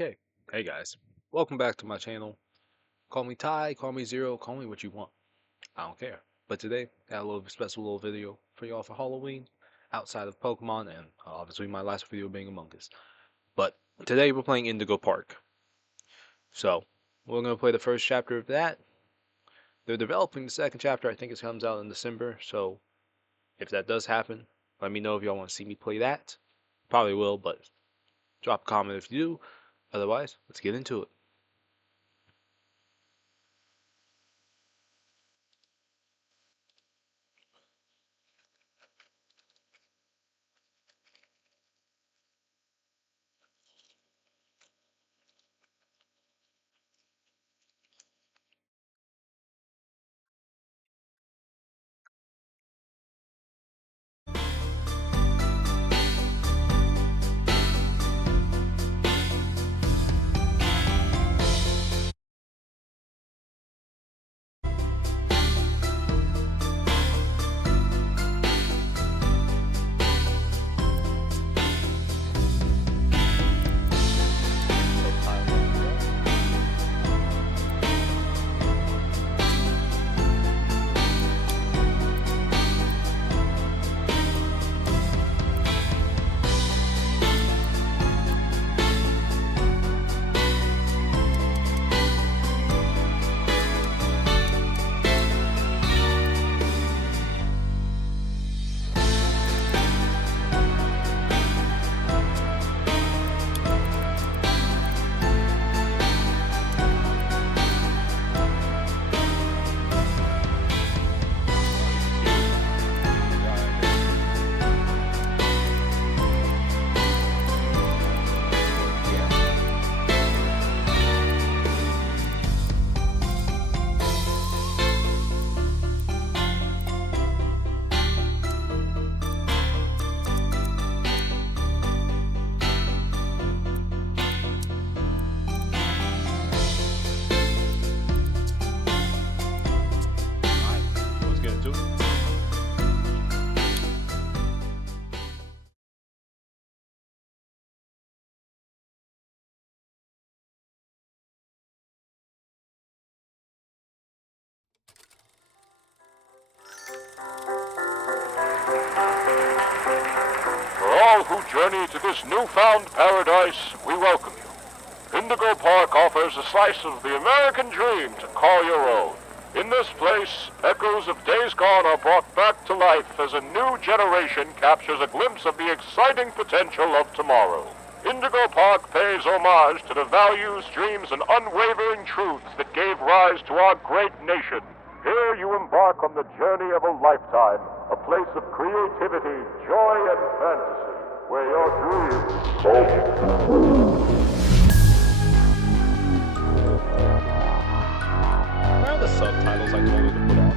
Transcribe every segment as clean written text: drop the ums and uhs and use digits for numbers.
Okay, hey guys, welcome back to my channel. Call me Ty, call me Zero, call me what you want. I don't care. But today, got a little special little video for y'all for Halloween, outside of Pokemon, and obviously my last video being Among Us. But today we're playing Indigo Park. So, we're going to play the first chapter of that. They're developing the second chapter, I think it comes out in December, so if that does happen, let me know if y'all want to see me play that. Probably will, but drop a comment if you do. Otherwise, let's get into it. Let's get into it. For all who journey to this newfound paradise, we welcome you. Indigo Park offers a slice of the American dream to call your own. In this place, echoes of days gone are brought back to life as a new generation captures a glimpse of the exciting potential of tomorrow. Indigo Park pays homage to the values, dreams, and unwavering truths that gave rise to our great nation. Here you embark on the journey of a lifetime, a place of creativity, joy, and fantasy, where your dreams Where are the subtitles I told you to put on?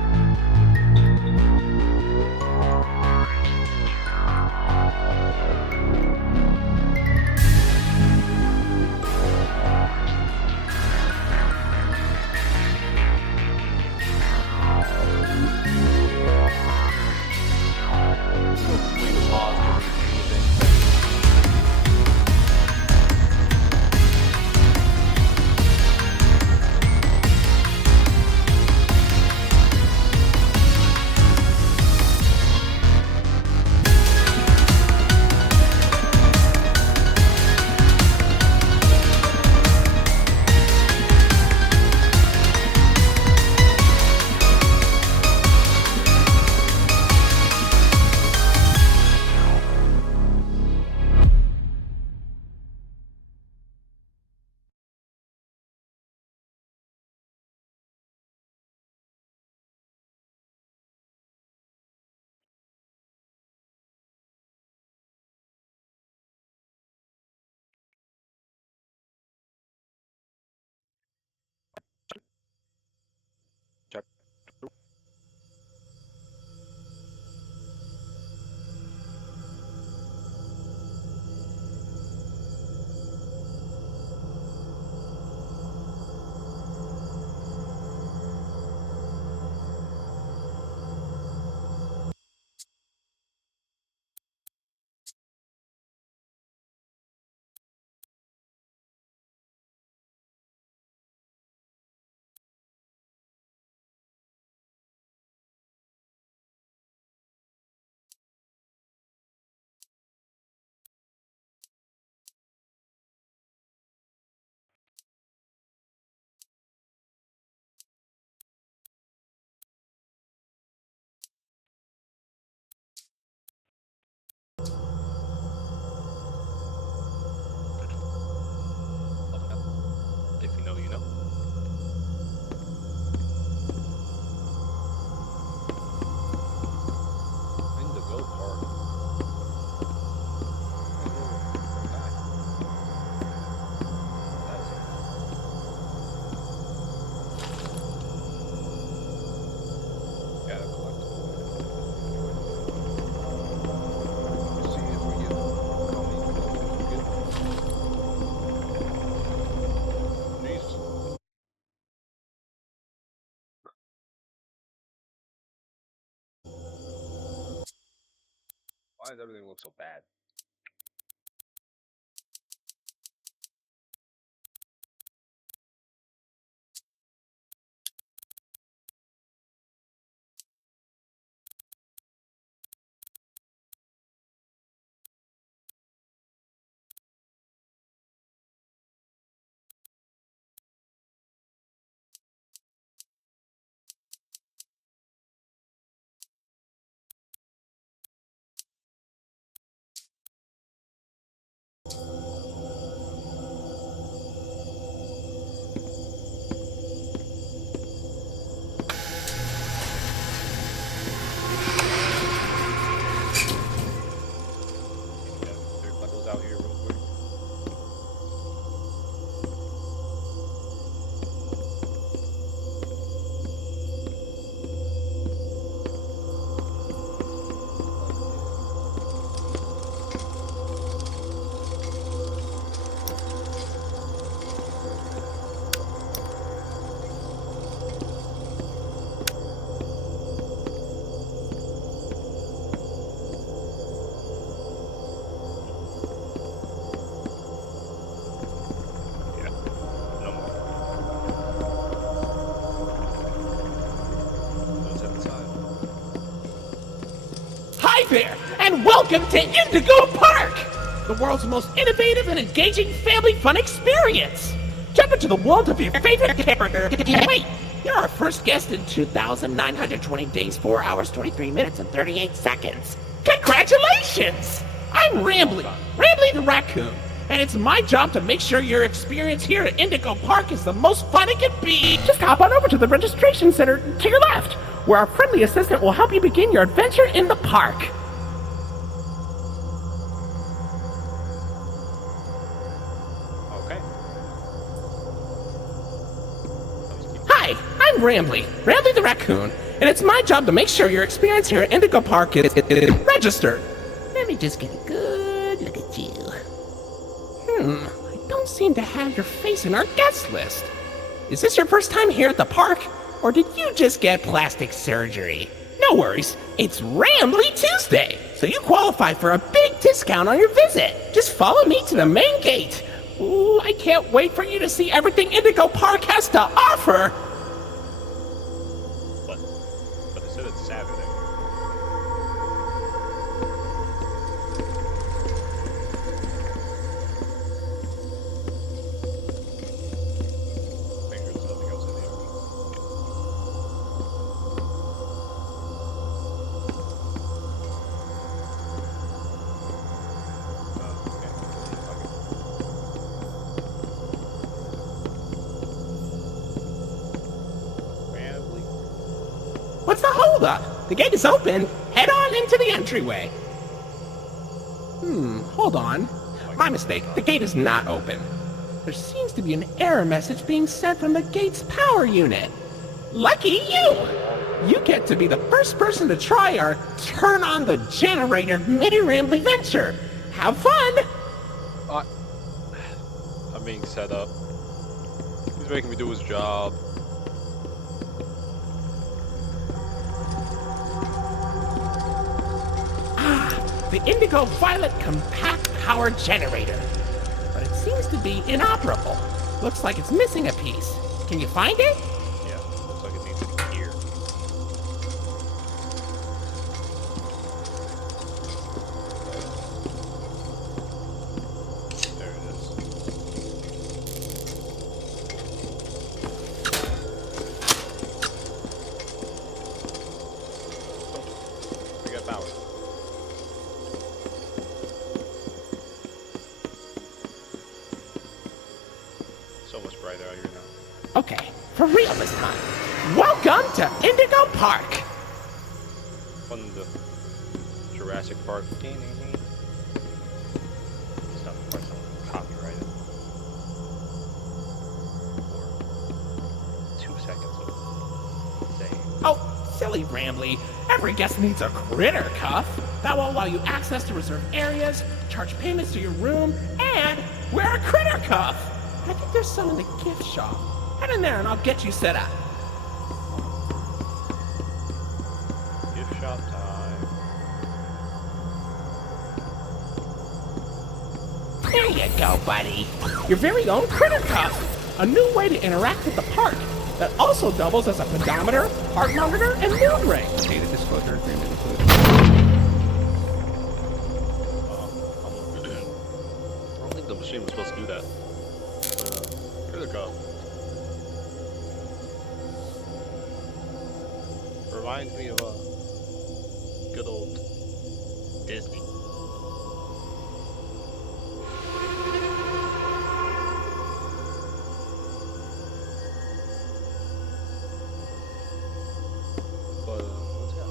Leave a pause to read anything. Why does everything look so bad? Out here real quick. Yeah, no more. Let's set aside. Hi there, and welcome to Indigo Park, the world's most innovative and engaging family fun experience. Jump into the world of your favorite character. Wait, you're our first guest in 2,920 days, 4 hours, 23 minutes, and 38 seconds. Congratulations! I'm Rambly the raccoon, and it's my job to make sure your experience here at Indigo Park is the most fun it can be. Just hop on over to the registration center to your left, where our friendly assistant will help you begin your adventure in the park. Okay. Hi, I'm Rambly the raccoon, and it's my job to make sure your experience here at Indigo Park is registered. Let me just get a good look at you. I don't seem to have your face in our guest list. Is this your first time here at the park, or did you just get plastic surgery? No worries, it's Rambly Tuesday, so you qualify for a big discount on your visit. Just follow me to the main gate. Ooh, I can't wait for you to see everything Indigo Park has to offer. But they said it's Saturday. Make sure there's nothing else in here. Family. What's the holdup? The gate is open. Head on into the entryway. Hold on. My mistake. The gate is not open. There seems to be an error message being sent from the gate's power unit. Lucky you! You get to be the first person to try our turn on the generator mini Rambly venture. Have fun! I'm being set up. He's making me do his job. The Indigo Violet Compact Power Generator. But it seems to be inoperable. Looks like it's missing a piece. Can you find it? Yeah, looks like it needs to be here. There it is. Oh, we got power. So much brighter out here now. Okay, for real this time. Welcome to Indigo Park. Fun the Jurassic Park. It's not the part someone copyrighted. For 2 seconds of saying. Oh, silly Rambly. Every guest needs a critter cuff. That will allow you access to reserved areas, charge payments to your room, and wear a critter cuff. I think there's some in the gift shop. Head in there and I'll get you set up. Gift shop time. There you go, buddy. Your very own critter cuff. A new way to interact with the park that also doubles as a pedometer, heart monitor, and mood ring. Data disclosure agreement included. I don't think the machine was supposed to do that. Here they go. Reminds me of a good old Disney. But what's that?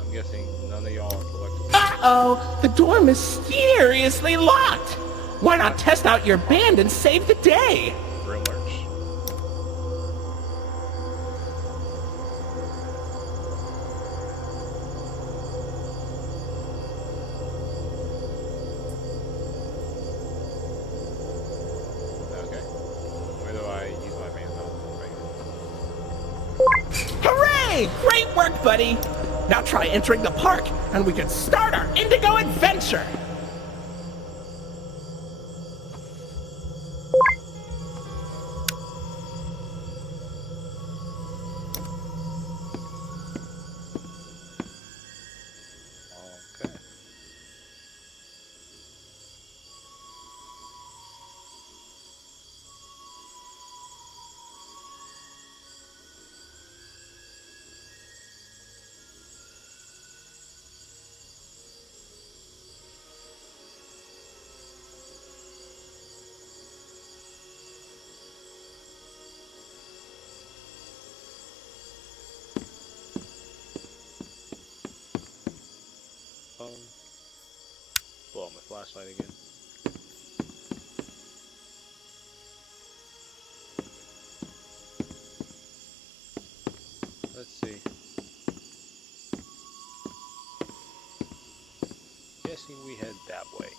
I'm guessing none of y'all are collectible. Uh-oh, the door mysteriously locked. Why not test out your band and save the day? Real merch. Okay. Where do I use my band now? Hooray! Great work, buddy. Now try entering the park, and we can start our Indigo adventure. Okay. Blow out my flashlight again. Let's see. Guessing we head that way.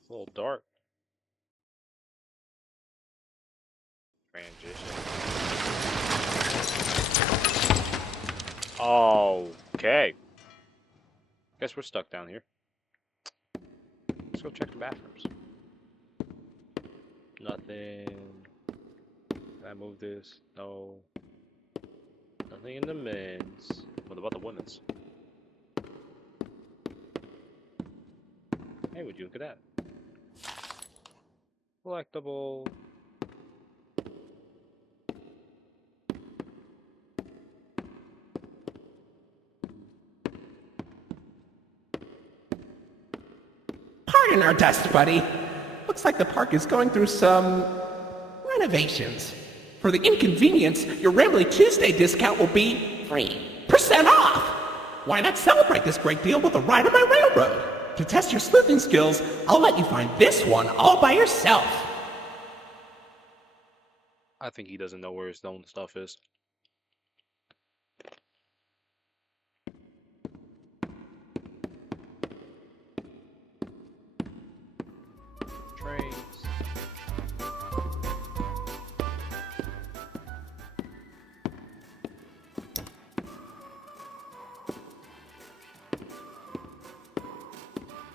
It's a little dark. Transition. Okay. Guess we're stuck down here. Let's go check the bathrooms. Nothing. Can I move this? No. Nothing in the men's. What about the women's? Hey, would you look at that? Collectible. Pardon our dust, buddy. Looks like the park is going through some renovations. For the inconvenience, your Rambly Tuesday discount will be 3% off. Why not celebrate this great deal with a ride on my railroad? To test your sleuthing skills, I'll let you find this one all by yourself. I think he doesn't know where his own stuff is. Trains.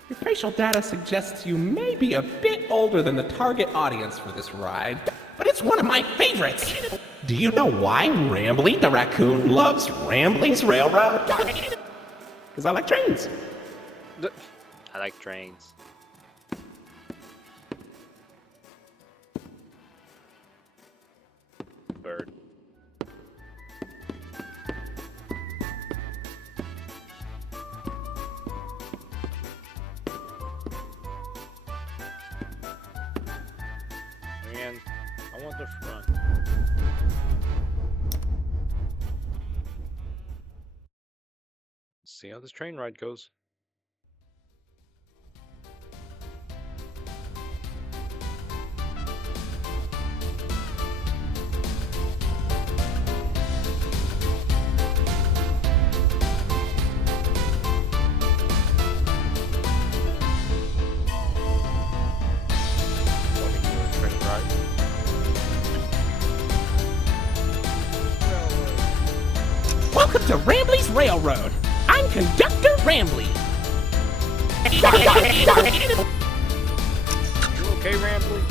Your facial data suggests you may be a bit older than the target audience for this ride, but it's one of my favorites. Do you know why Rambly the raccoon loves Rambly's Railroad? Because I like trains. I like trains. Bird. Man, I want the front. See how this train ride goes. Welcome to Rambley's Railroad. I'm Conductor Rambley. You okay, Rambley?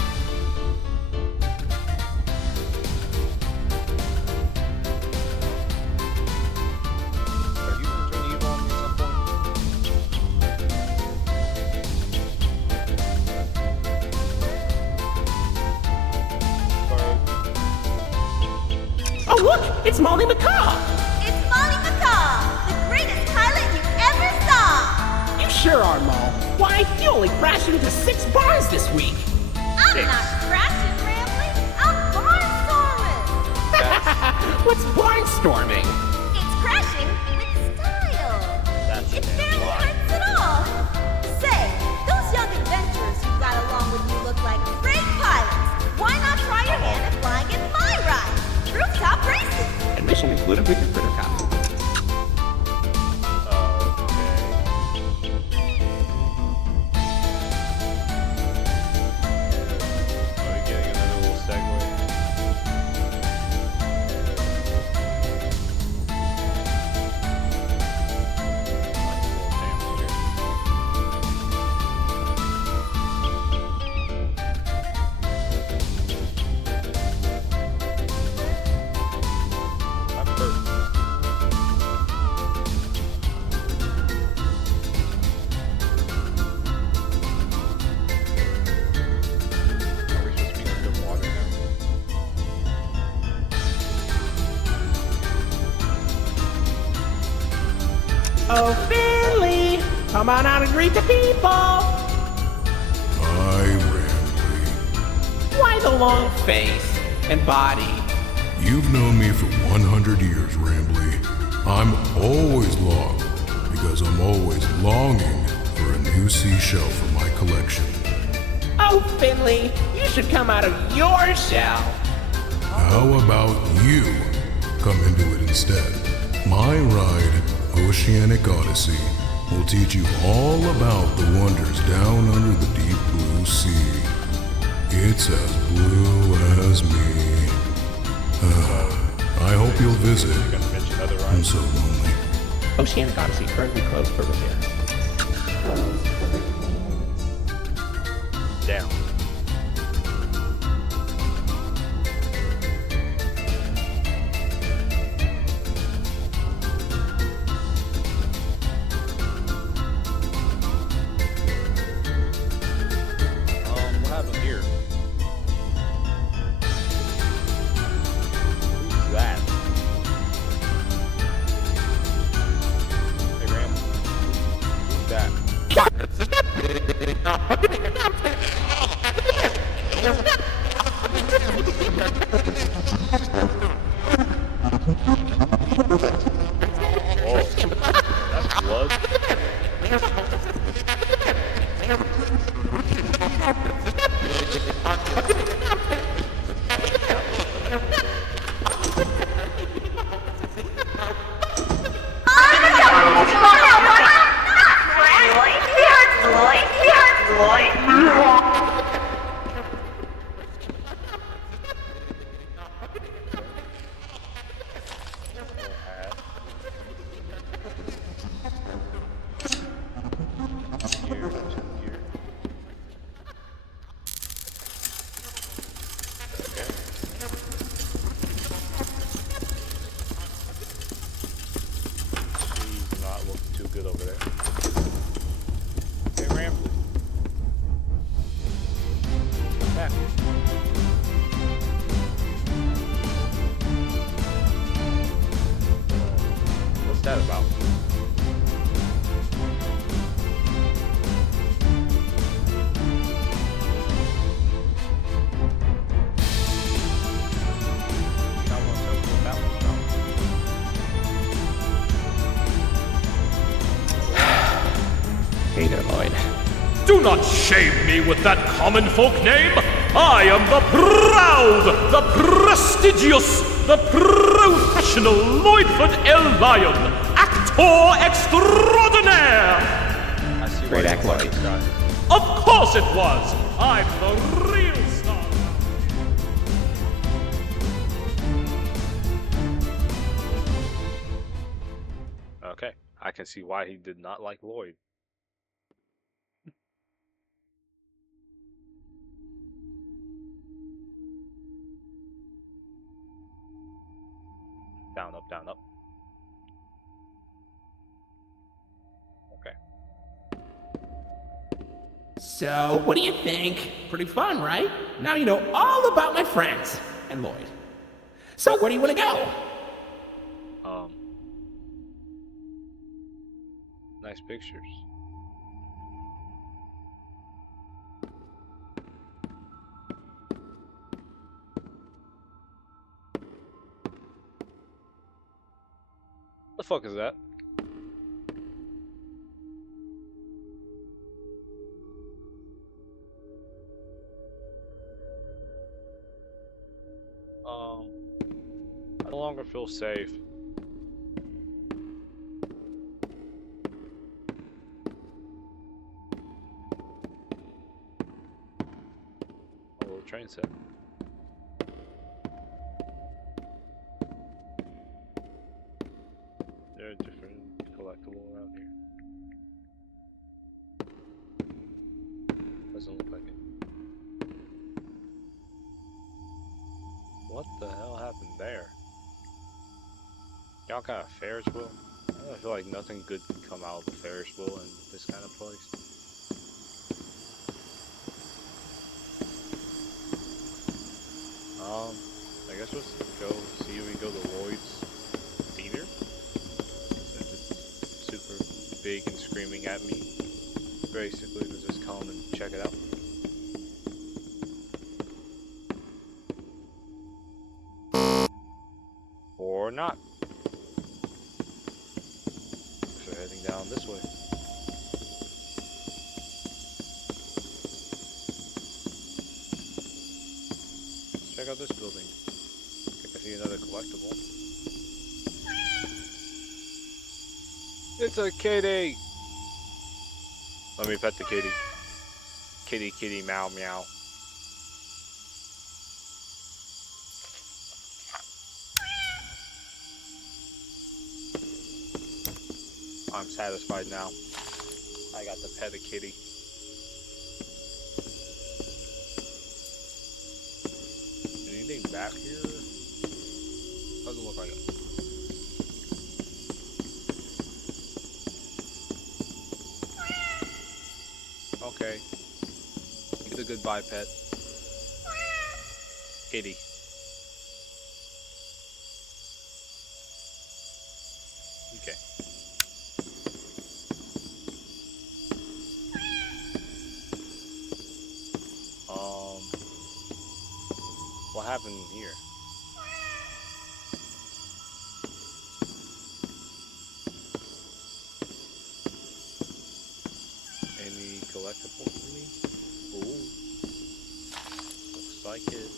Are you gonna turn evil on me at some point? Oh, look! It's Molly McCaw! It's Molly McCaw, the greatest pilot you ever saw! You sure are, Moll. Why, you only crashed into 6 bars this week. I'm not crashing, Rambley. I'm barnstorming. What's barnstorming? It's crashing with style. That's It a damn barely lie. hurts at all. Say, those young adventurers you got along with you look like great pilots. Why not try your hand at flying in my ride? Rooftop racing. Admission included with your critter copy. Are we getting another little segue? Are we supposed to be underwater now? Oh, Finley! Come on out and greet the people! Hi, Rambley. Why the long face and body? You've known me for 100 years, Rambley. I'm always long because I'm always longing for a new seashell for my collection. Oh, Finley, you should come out of your shell. How about you come into it instead? My ride, Oceanic Odyssey, will teach you all about the wonders down under the deep blue sea. It's as blue as me. I hope you'll visit. Gonna mention other I'm rides. so lonely. Oceanic Odyssey currently closed for repair. Down. What happened here? Who's that? Hey, Ram. Who's that? Oh, that's blood. She's not looking too good over there. Hey, Rambley. What's happening? What's that about? You not wanna tell me what that was about? Hey there, Lloyd. Do not shame me with that common folk name. I am the proud, the prestigious, the professional Lloydford L. Lion, actor extraordinaire. I see Great why act, you like Lloyd. this guy. Of course it was. I'm the real star. I can see why he did not like Lloyd. Down, up, down, up. Okay. So, what do you think? Pretty fun, right? Now you know all about my friends and Lloyd. So, where do you want to go? Nice pictures. The fuck is that? I no longer feel safe. A little train set. There are different collectibles around here. Doesn't look like it. What the hell happened there? Y'all got a Ferris wheel? I feel like nothing good can come out of a Ferris wheel in this kind of place. I guess let's go see if we can go to Lloyd's theater. Since it's super big and screaming at me. Basically, let's just come and check it out. Or not. So heading down this way. Let's check out this building. I think I see another collectible. It's a kitty! Let me pet the kitty. Kitty, kitty, meow, meow. I'm satisfied now. I got to pet a kitty. Anything back here? Doesn't look like it. Okay. He's a goodbye pet. Kitty. Okay. What happened here? Any collectibles for me? Ooh. Looks like it.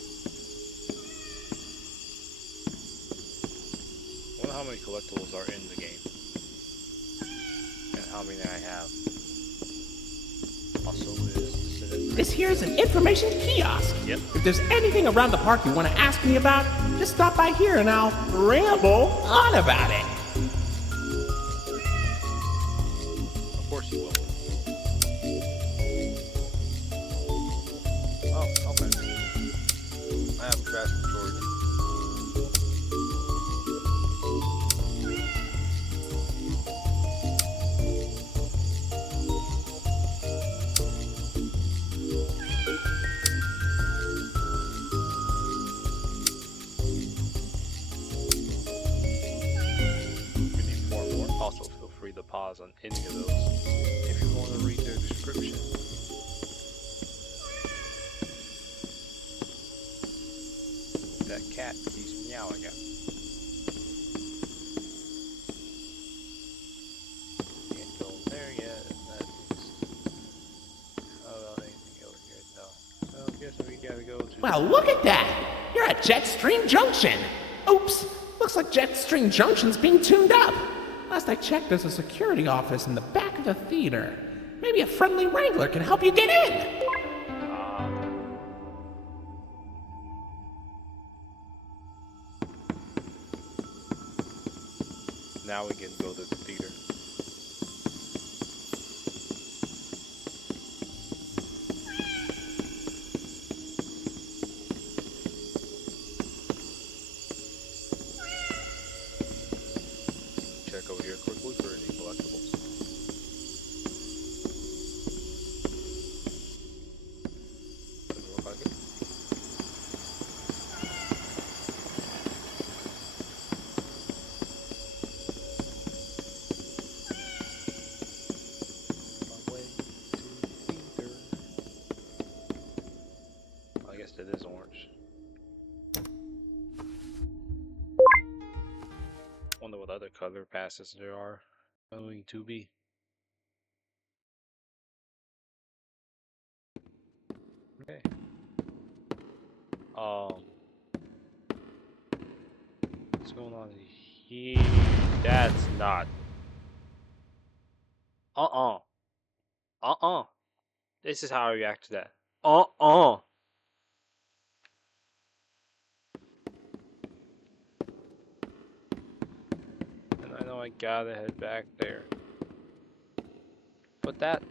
I wonder how many collectibles are in the game. And how many I have. Also This here is an information kiosk. Yep. If there's anything around the park you want to ask me about, just stop by here and I'll ramble on about it. Of course you will. Oh, okay. I have a vast majority. We need 4 more. Also, feel free to pause on any of those if you want to read their description. That cat keeps meowing at me. Can't go there yet. Oh, anything over here? No. So I guess we gotta go to. Well, look at that! You're at Jetstream Junction! Oops! Looks like Jetstream Junction's being tuned up. Last I checked, there's a security office in the back of the theater. Maybe a friendly wrangler can help you get in! Now we can go to the theater. other passes there are going to be. Okay. What's going on here? That's not. Uh-uh. Uh-uh. This is how I react to that. Uh-uh. And I know I gotta head back there. But that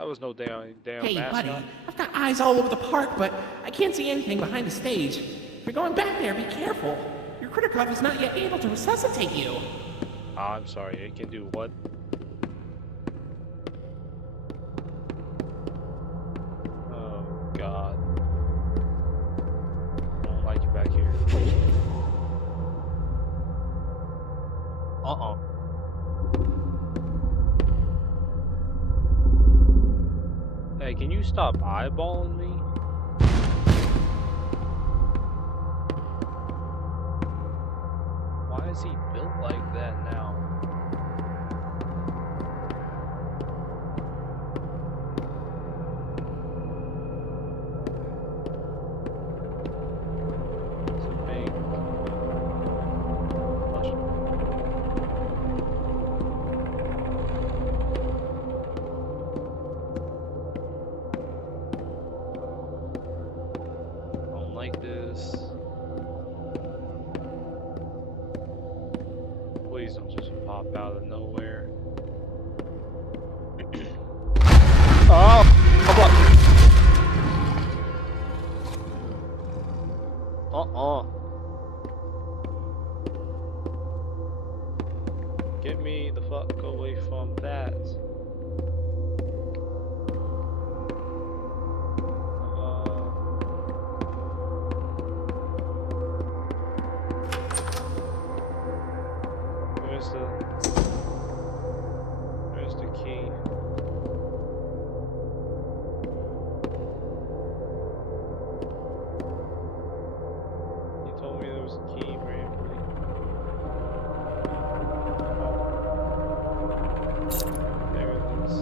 was no damn Hey, buddy, mascot. I've got eyes all over the park, but I can't see anything behind the stage. If you're going back there, be careful. Your critter glove is not yet able to resuscitate you. I'm sorry, it can do what? Oh god. I don't like you back here. Uh-uh. Hey, can you stop eyeballing me? Why is he built like that now? It's a bank. Don't like this. Please don't just pop out of nowhere. Oh! Come on! Get me the fuck away from that. Where's the key? You told me there was a key, Bramley. There it is.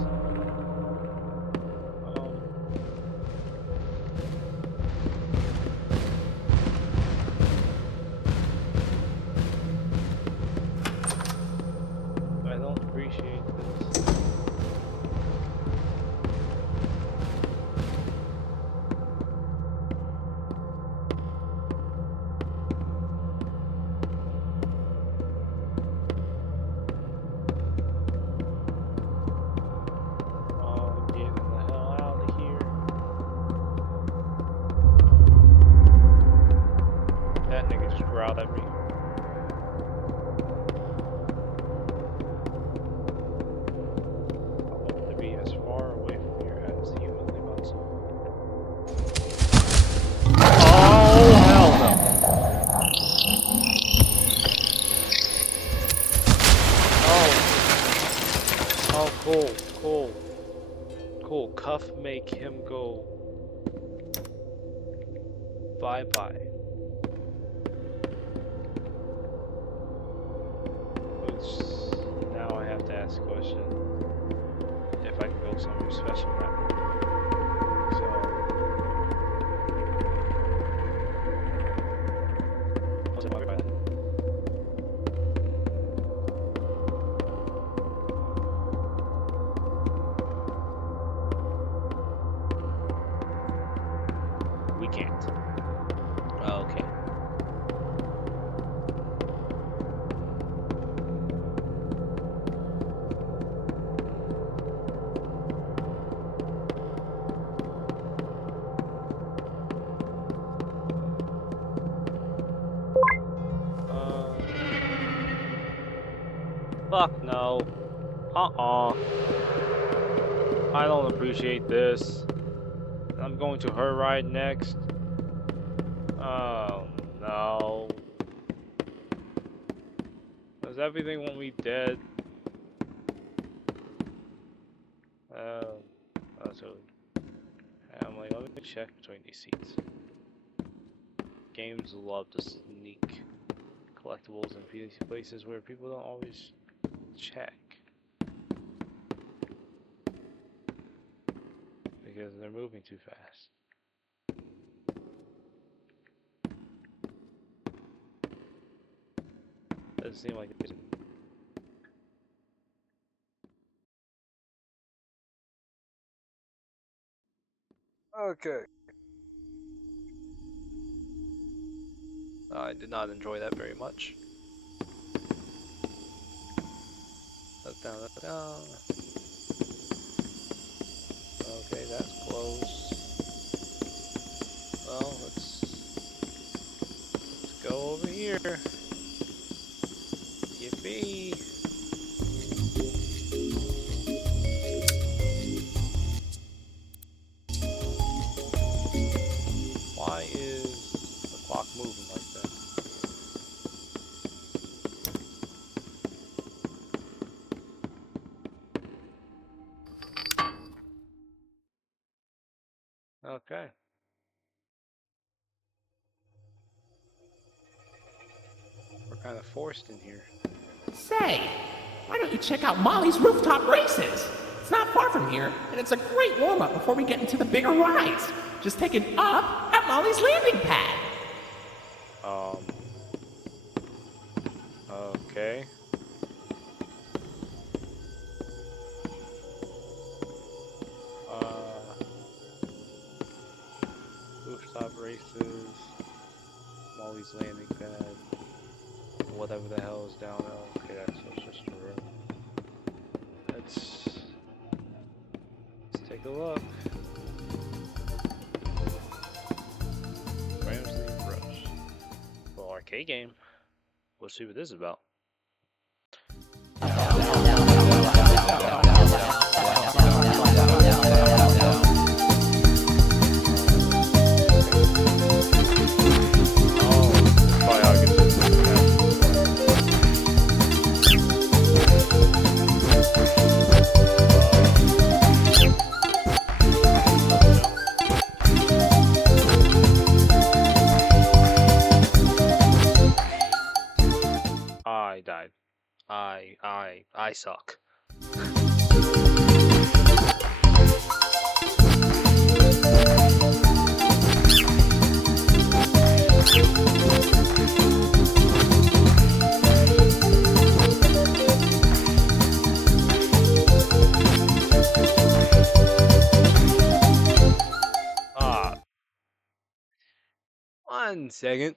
I don't appreciate this. Getting the hell out of here. That nigga just growled at me. I want to be as far away from here as humanly possible. Oh, hell no. Oh, cool. Cuff make him go bye-bye. Which, now I have to ask a question. If I can build something special now. So... bye-bye. We can't. Okay. Fuck no. I don't appreciate this. I'm going to her ride next. Oh no. Does everything want me dead? That's really... I'm like, let me check between these seats. Games love to sneak collectibles in places where people don't always check. Because they're moving too fast. Doesn't seem like it's... Okay. I did not enjoy that very much. Look down, look down. Okay, that's close. Well, let's go over here. Yippee! Why is the clock moving like that? Okay. We're kind of forced in here. Say, why don't you check out Molly's rooftop races? It's not far from here, and it's a great warm-up before we get into the bigger rides. Just take it up at Molly's landing pad. Okay. Rooftop races, Molly's landing pad, whatever the hell is down there. Okay, that's just a room. Let's take a look. Ramsley Bros. Well, arcade game. Let's see what this is about. I died. I suck. One second.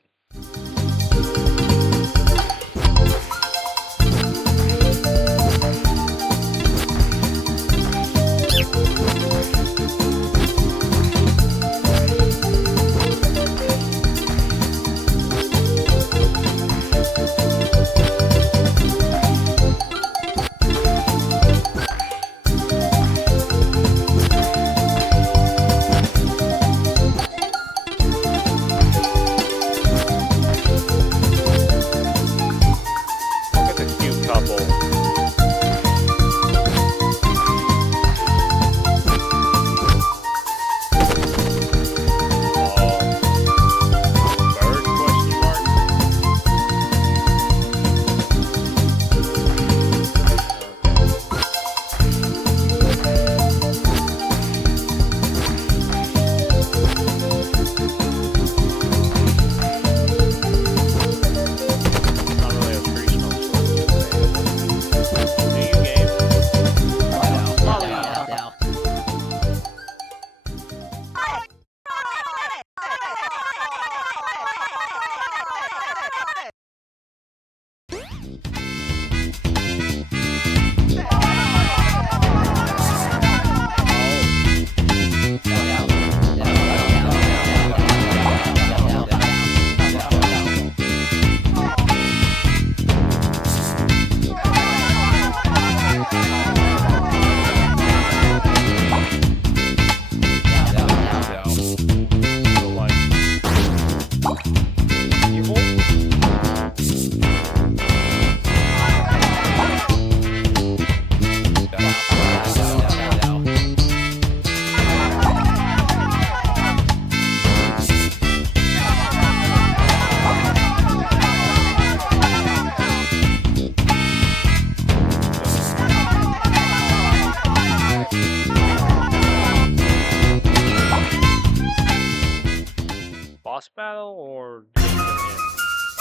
boss battle or did you get in?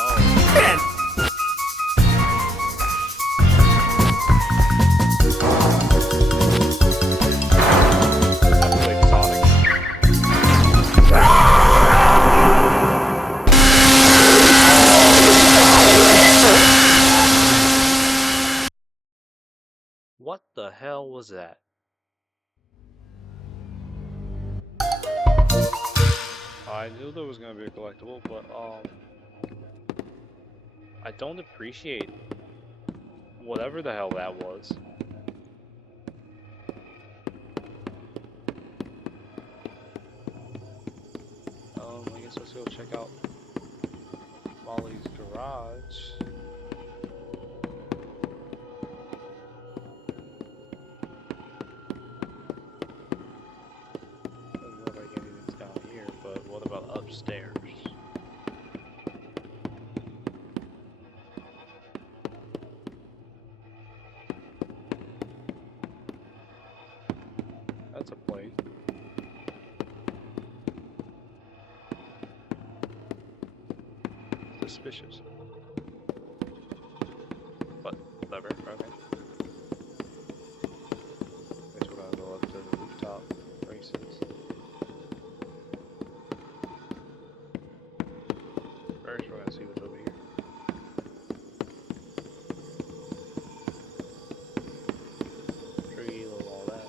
Oh, Man, that's like Sonic. What the hell was that? I knew there was gonna be a collectible, but I don't appreciate whatever the hell that was. I guess let's go check out Molly's garage. Doesn't look like anything's down here, but what about upstairs? That's a plate. Suspicious. But whatever, okay. Guess we're gonna go up to the rooftop races. First we're gonna see what's over here. Tree, little all that.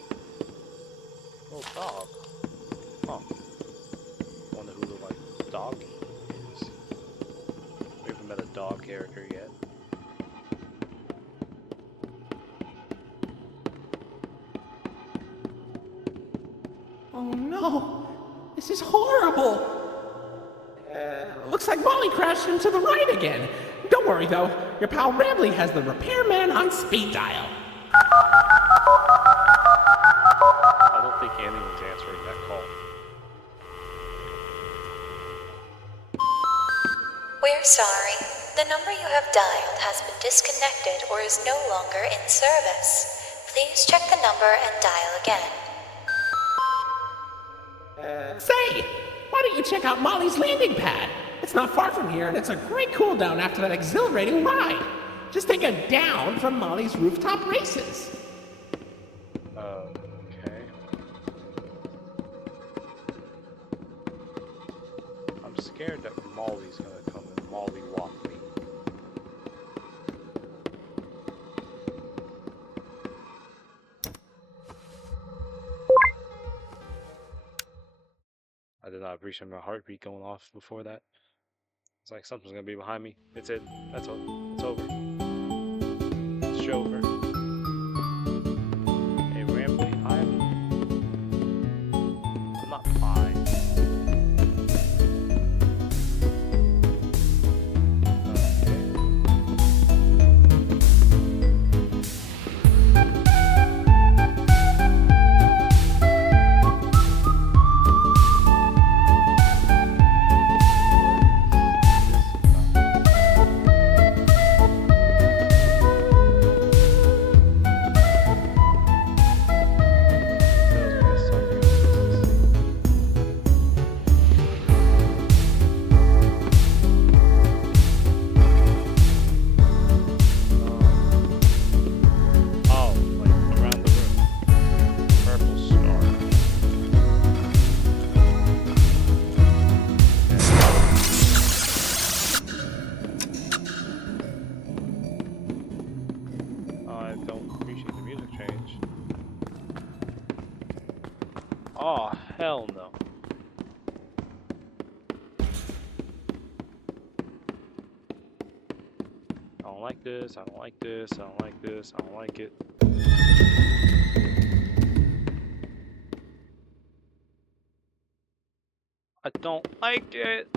Little dog. Huh. Wonder who the like dog is. We haven't met a dog character yet. oh no, this is horrible. Looks like Molly crashed into the right again. Don't worry though, your pal Rambley has the repairman on speed dial. I don't think anyone's answering that call. We're sorry. The number you have dialed has been disconnected or is no longer in service. Please check the number and dial again. Say, why don't you check out Molly's landing pad? It's not far from here and it's a great cool down after that exhilarating ride. Just take a down from Molly's rooftop races. Okay. I'm scared that Molly's gonna come and Molly walk me. I did not appreciate my heartbeat going off before that. It's like something's gonna be behind me. It's it. That's all. It's over. It's over. Hey, Rambley, I'm not fine. Oh, hell no. I don't like this, I don't like this, I don't like this, I don't like it. I don't like it.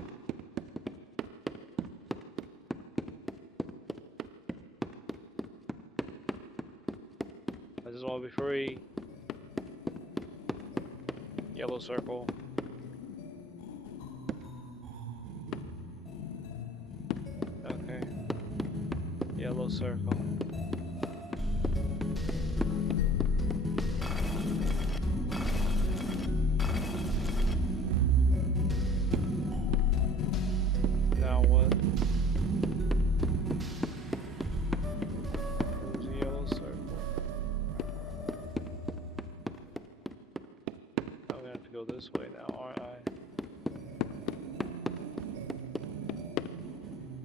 I just want to be free. Yellow circle. Okay. Yellow circle. go this way now, aren't I?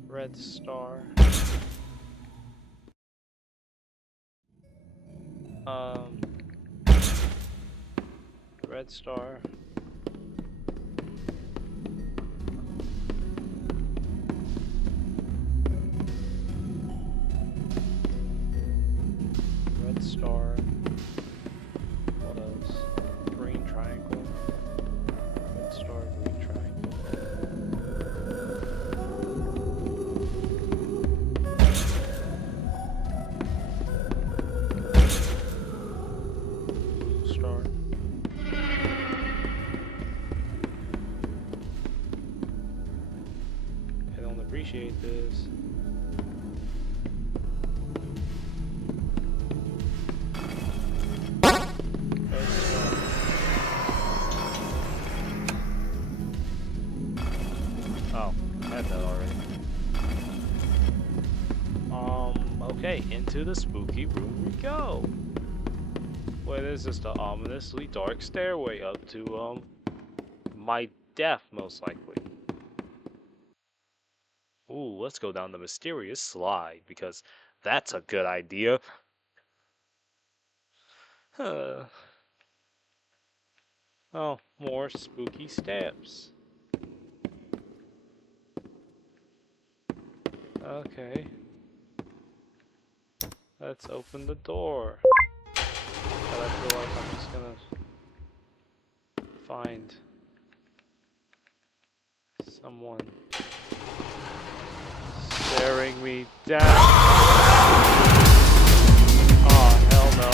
Red star. Red star. Red star. What else? Green triangle. Red star, green triangle. Blue star. I don't appreciate this. Oh, I had that already. Okay, into the spooky room we go. Wait, this is the ominously dark stairway up to, my death, most likely. Ooh, let's go down the mysterious slide, because that's a good idea. Huh. Oh, more spooky steps. Okay. Let's open the door. But I feel like I'm just gonna find someone staring me down. Oh, hell no.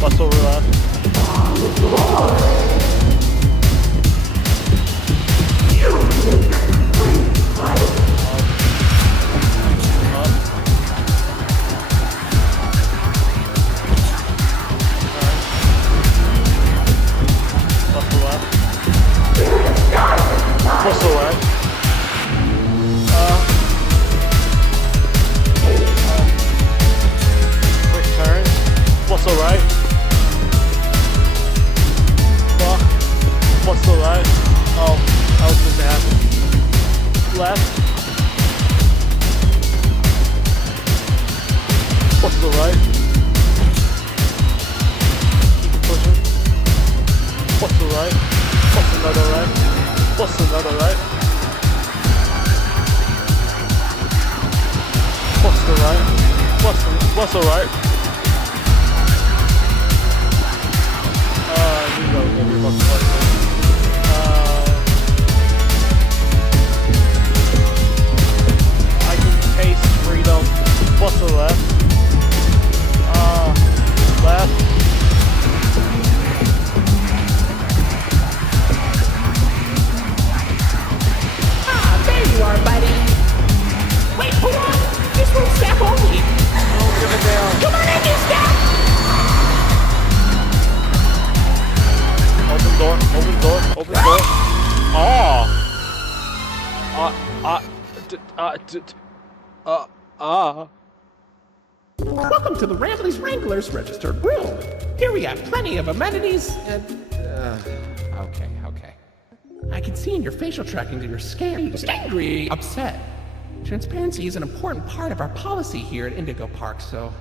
Bus over left. What's the way? Quick turn. What's the right? Fuck. What's the right? Oh, I was supposed to happen. Left. What's the right? Keep pushing. What's the right? What's another right? What's another right? What's the right? What's the right? You go, maybe what's the right? I can taste freedom. What's the left? Left. There you are, buddy. Wait, hold on. This room's staff only. Oh, give it down. Come on in, you staff. Open door, open door, open door. Welcome to the Rambley's Wranglers registered room. Here we have plenty of amenities and... Okay. I can see in your facial tracking that you're scared, angry, upset. Transparency is an important part of our policy here at Indigo Park, so...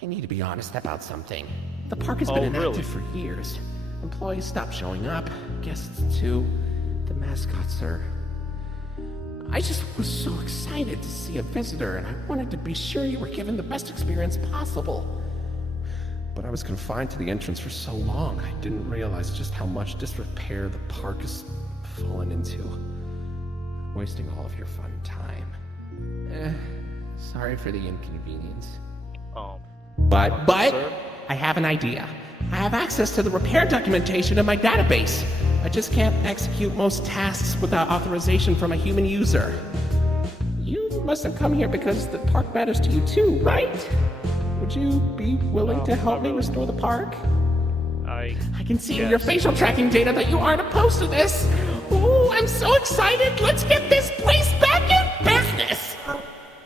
I need to be honest about something. The park has been inactive for years. Employees stopped showing up, guests too. The mascots are... I just was so excited to see a visitor, and I wanted to be sure you were given the best experience possible. But I was confined to the entrance for so long, I didn't realize just how much disrepair the park has fallen into. Wasting all of your fun time. Sorry for the inconvenience. But sir? I have an idea. I have access to the repair documentation in my database. I just can't execute most tasks without authorization from a human user. You must have come here because the park matters to you too, right? Would you be willing to help me restore the park? I can see in your facial tracking data that you aren't opposed to this. Ooh, I'm so excited. Let's get this place back in business.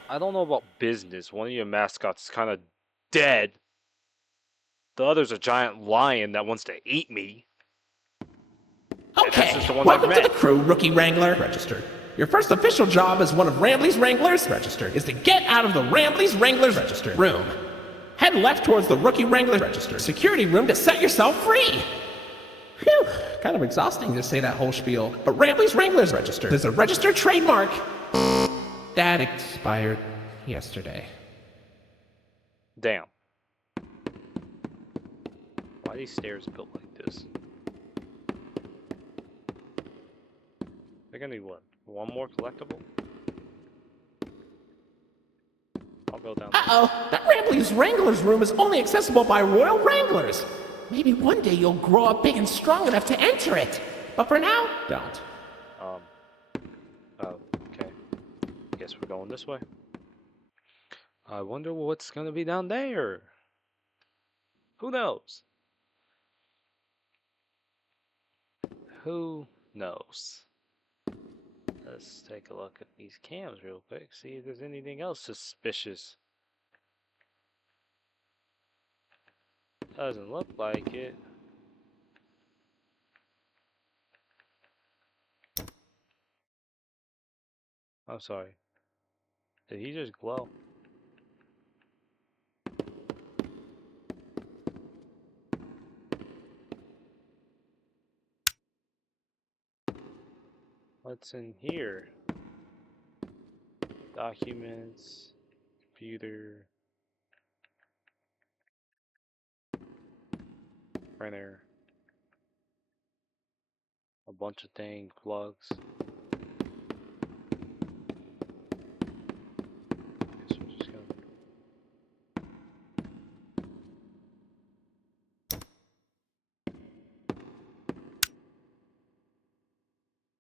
I don't know about business. One of your mascots is kind of dead. The other's a giant lion that wants to eat me. Okay, This is the one welcome I've to the met. crew, Rookie Wrangler. Registered. Your first official job as one of Rambley's Wranglers, registered, is to get out of the Rambley's Wranglers, registered, room. Head left towards the Rookie Wrangler, registered, security room to set yourself free. Phew, kind of exhausting to say that whole spiel, but Rambley's Wranglers, registered, is a registered trademark. That expired yesterday. Damn. Why are these stairs built like this? They're gonna need what? One more collectible? I'll go down there. Uh-oh, that Rambley's Wranglers room is only accessible by Royal Wranglers. Maybe one day you'll grow up big and strong enough to enter it. But for now, don't. Okay. Guess we're going this way. I wonder what's gonna be down there. Who knows? Who knows? Let's take a look at these cams real quick, see if there's anything else suspicious. Doesn't look like it. I'm sorry. Did he just glow? What's in here? Documents, computer, printer, a bunch of things, plugs. Guess we're just gonna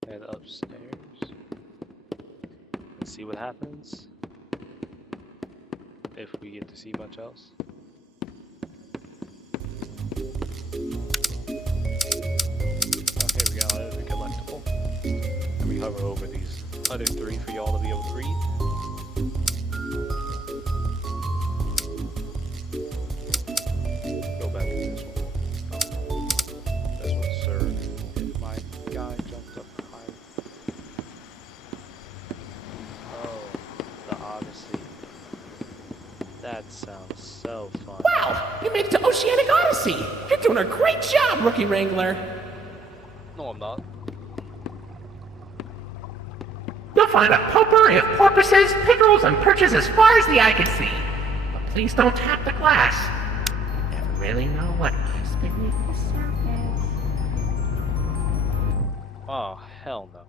head upstairs and see what happens. If we get to see much else. Okay, we got another collectible. Let me hover over these other three for y'all to be able to read. Go back to this one. Oh, this one's served. If my guy jumped up high. Oh, the Odyssey. That sounds so fun. Wow, you made it to Oceanic Odyssey. You're doing a great job, Rookie Wrangler. No, I'm not. You'll find a pulper of porpoises, pickerels, and perches as far as the eye can see. But please don't tap the glass. You never really know what lies beneath the surface. Oh, hell no.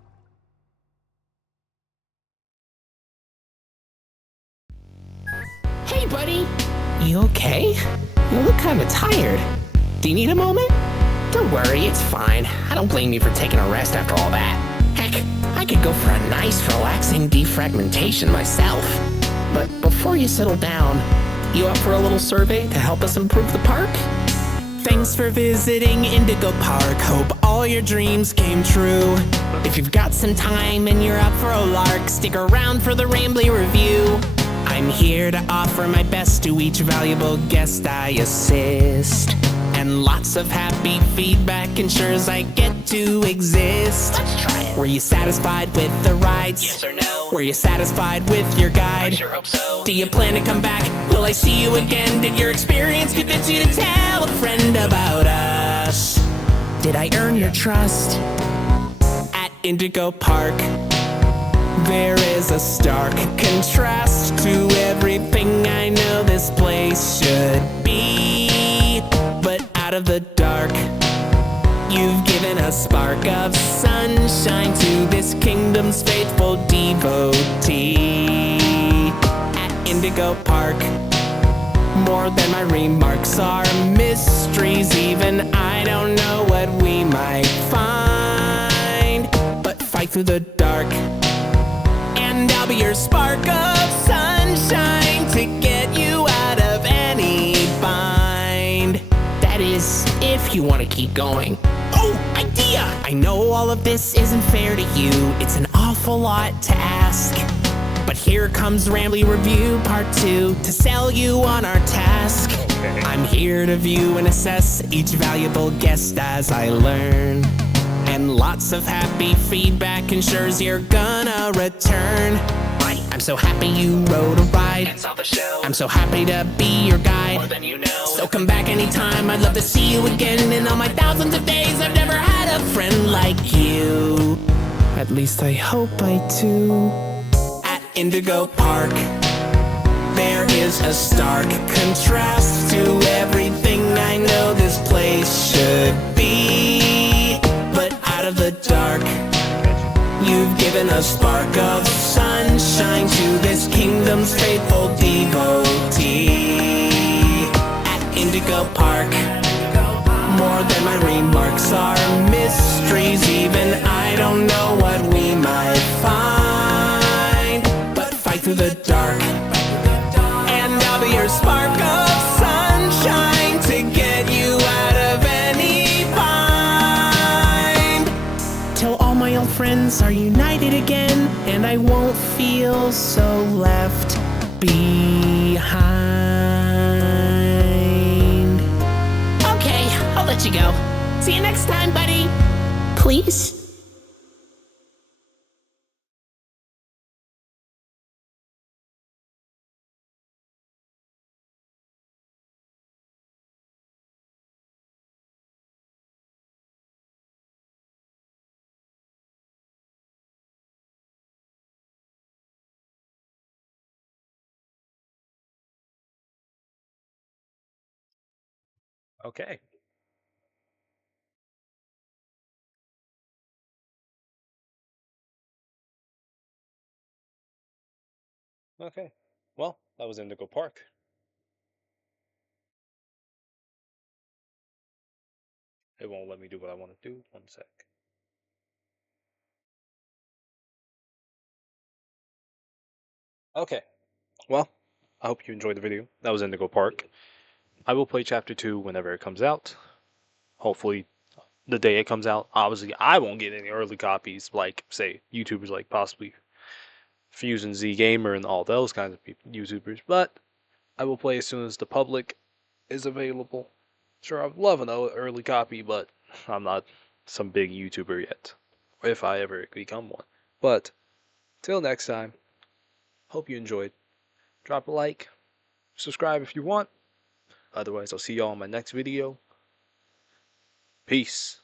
Hey, buddy. You okay? You look kind of tired. Do you need a moment? Don't worry, it's fine. I don't blame you for taking a rest after all that. Heck, I could go for a nice, relaxing defragmentation myself. But before you settle down, you up for a little survey to help us improve the park? Thanks for visiting Indigo Park. Hope all your dreams came true. If you've got some time and you're up for a lark, stick around for the Rambley review. I'm here to offer my best to each valuable guest I assist. And lots of happy feedback ensures I get to exist. Let's try it. Were you satisfied with the rides? Yes or no? Were you satisfied with your guide? I sure hope so. Do you plan to come back? Will I see you again? Did your experience convince you to tell a friend about us? Did I earn your trust? At Indigo Park, there is a stark contrast to everything I know this place should be. But out of the dark, you've given a spark of sunshine to this kingdom's faithful devotee. At Indigo Park, more than my remarks are mysteries. Even I don't know what we might find. But fight through the dark, and I'll be your spark of sunshine to get you out of any bind. That is, if you want to keep going. Oh, idea! I know all of this isn't fair to you. It's an awful lot to ask. But here comes Rambley Review Part 2 to sell you on our task. I'm I'm here to view and assess each valuable guest as I learn. And lots of happy feedback ensures you're gonna return. I'm so happy you rode a ride. I'm so happy to be your guide. So come back anytime, I'd love to see you again. In all my thousands of days, I've never had a friend like you. At least I hope I do. At Indigo Park, there is a stark contrast to everything I know this place should be. But out of the dark, you've given a spark of sunshine to this kingdom's faithful devotee. At Indigo Park, more than my remarks are mysteries. Even I don't know what we might find. But fight through the dark, and I'll be your spark of sunshine to get you out of any bind. Till all my old friends are united again, and I won't feel so left behind. Okay, I'll let you go. See you next time, buddy. Please? Okay. Okay. Well, that was Indigo Park. It won't let me do what I want to do. One sec. Okay. Well, I hope you enjoyed the video. That was Indigo Park. I will play Chapter 2 whenever it comes out. Hopefully, the day it comes out. Obviously, I won't get any early copies like, say, YouTubers like possibly Fusion Z Gamer and all those kinds of people, YouTubers. But I will play as soon as the public is available. Sure, I'd love an early copy, but I'm not some big YouTuber yet. If I ever become one. But, till next time, hope you enjoyed. Drop a like, subscribe if you want. Otherwise, I'll see y'all in my next video. Peace.